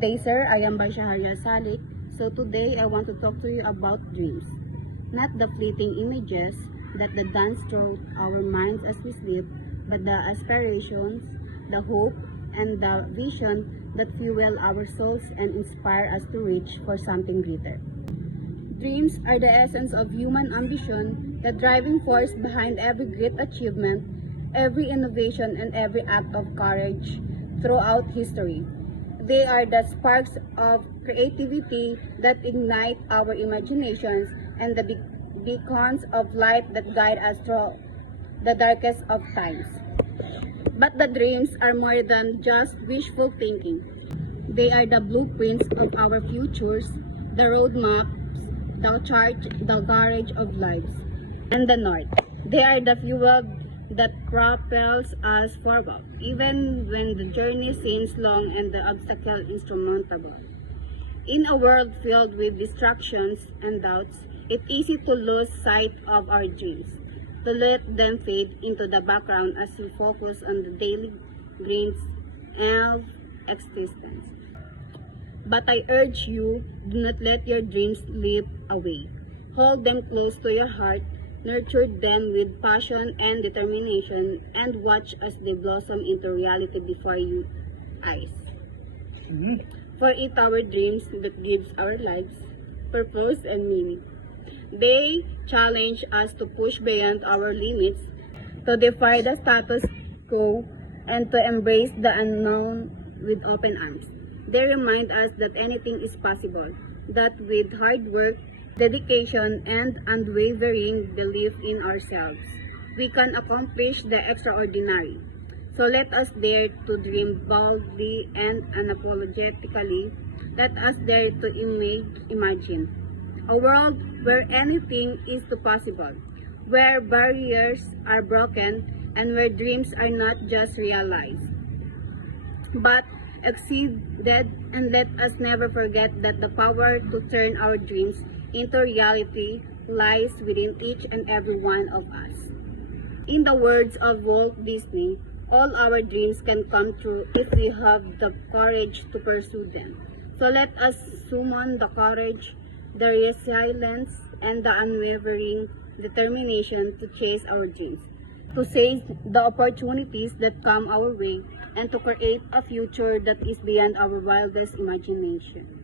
Good day, sir. I am Baishaharya Salik. So today I want to talk to you about dreams. Not the fleeting images that dance through our minds as we sleep, but the aspirations, the hope, and the vision that fuel our souls and inspire us to reach for something greater. Dreams are the essence of human ambition, the driving force behind every great achievement, every innovation, and every act of courage throughout history. They are the sparks of creativity that ignite our imaginations and the beacons of light that guide us through the darkest of times. But the dreams are more than just wishful thinking. They are the blueprints of our futures, the roadmaps, the courage of lives, and the north. They are the fuel that propels us forward, even when the journey seems long and the obstacle insurmountable. In a world filled with distractions and doubts, it's easy to lose sight of our dreams, to let them fade into the background as we focus on the daily grinds of existence. But I urge you, do not let your dreams slip away. Hold them close to your heart, nurture them with passion and determination, and watch as they blossom into reality before your eyes. For it's our dreams that gives our lives purpose and meaning. They challenge us to push beyond our limits, to defy the status quo, and to embrace the unknown with open arms. They remind us that anything is possible, that with hard work, dedication, and unwavering belief in ourselves, we can accomplish the extraordinary. So let us dare to dream boldly and unapologetically. Let us dare to imagine a world where anything is possible, where barriers are broken, and where dreams are not just realized, but exceeded. And let us never forget that the power to turn our dreams into reality lies within each and every one of us. In the words of Walt Disney, all our dreams can come true if we have the courage to pursue them. So let us summon the courage, the resilience, and the unwavering determination to chase our dreams, to seize the opportunities that come our way, and to create a future that is beyond our wildest imagination.